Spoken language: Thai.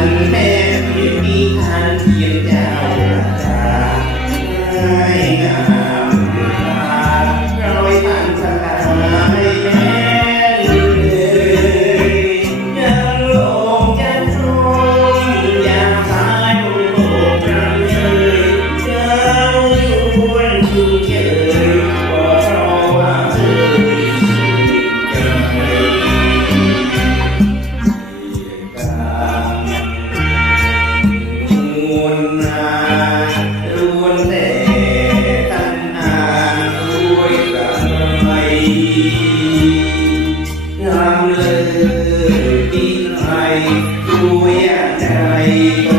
Amen. งามเลยที่ใครดูอย่างไร